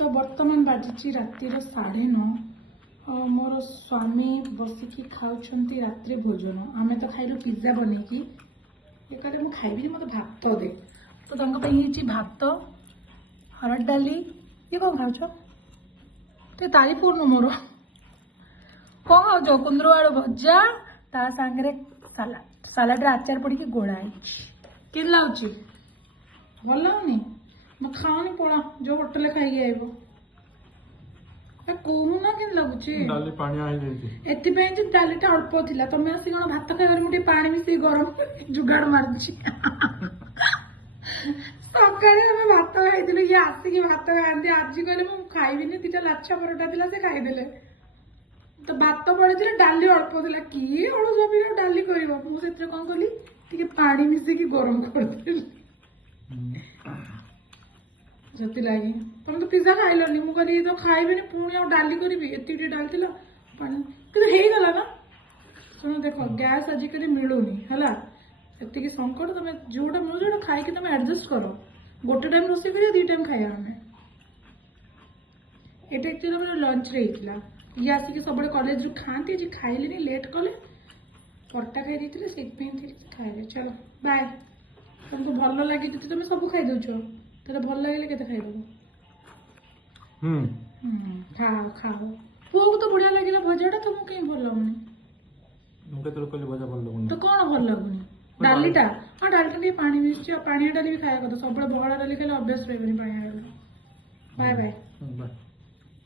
तो बर्तमान बाजी रातिर 9:30 मोर स्वामी बसिकी खाऊंट रात्रि भोजन आम तो खाइलु पिज्जा बनईकी ये कहले मुझे खाइबी मत भात दे तो भात हरड़ डाली ये कौन खाऊ तो तारी पूर्ण मोर कौन खाऊ कुंद्र आलू भजा ता सांगे सालाड सालाड आचार पड़ी गोड़ाई कि लगुच भल लगुनि मैं खाऊनी पड़ा जो होटेल खाई आइब कहूना कि लगुच डालीटा अल्प थी तुम आसी कौन भात खाइबार मुझे पा मिस गरम जुगाड़ मार्ची सकाଳେ ଆମେ ଭାତ ଖାଇଥିଲୁ ଇଏ ଆସିକି ଭାତ ଖାଆନ୍ତି ଆଜି କହିଲେ ମୁଁ ଖାଇବିନି ଦିଟା ଲାଛା ପରଟା ଥିଲା ସେ ଖାଇଦେଲେ ତ ଭାତ ପଡିଥିଲା ଡାଲି ଅଳ୍ପ ଥିଲା କିଏ ଅଳୁଜବିର ଡାଲି କରିବ ମୁଁ ସେଥିରେ କଣ କଲି ଟିକେ ପାଣି ମିଶେଇକି ଗରମ କରିଦେଲି ସେଥିଲାଗି ତମେ ତ ପିଜ୍ଜା ଖାଇଲନି ମୁଁ କହିଲି ତ ଖାଇବିନି ପୁଣି ଆଉ ଡାଲି କରିବି ଏତିକି ଟିକେ ଡାଲି ଥିଲା ପାଣି କିନ୍ତୁ ହେଇଗଲା ନା ଶୁଣ ଦେଖ ଗ୍ୟାସ୍ ଆଜିକାଲି ମିଳୁନି ହେଲା ଏତିକି ସଂକଟ ତମେ ଯୋଉଟା ମିଳୁଛି ଯୋଉଟା ଖାଇକି ତମେ ଆଡଜଷ୍ଟ କର ଗୋଟେ ଟାଇମ୍ ରୋଷେଇ କରିବା 2 ଟାଇମ୍ ଖାଇବା ଆମେ ଏଇଟା ଆକ୍ଚୁଆଲି ଆମର ଲଞ୍ଚରେ ହେଇଥିଲା ଇଏ ଆସିକି ସବୁବେଳେ କଲେଜରୁ ଖାଆନ୍ତି ଆଜି ଖାଇଲେନି ଲେଟ୍ କଲେ ପରଟା ଖାଇ ଦେଇଥିଲେ ସେଇଥିପାଇଁ ଖାଇଲେ ଚାଲ ବାଏ ତମକୁ ଭଲ ଲାଗେ ଯଦି ତମେ ସବୁ ଖାଇଦଉଛ ତାହେଲେ ଭଲ ଲାଗିଲେ କେତେ ଖାଇଦବ ଖାଅ ଖାଅ ପୁଅକୁ ତ ବଢିଆ ଲାଗିଲା ଭଜାଟା ତମକୁ କାହିଁ ଭଲ ଲାଗୁନି ତ କଣ ଭଲ ଲାଗୁନି डालीटा हाँ डालीटा ଟିକେ ପାଣି ମିଶିଛି ପାଣିଆ ଡାଲି ବି ଖାଇବା କଥା ସବୁବେଳେ ବହଳା ଡାଲି ଖାଇଲେ ଅଭ୍ୟାସ ରହିବନି ପାଣିଆ ଡାଲି ବାଏ ବାଏ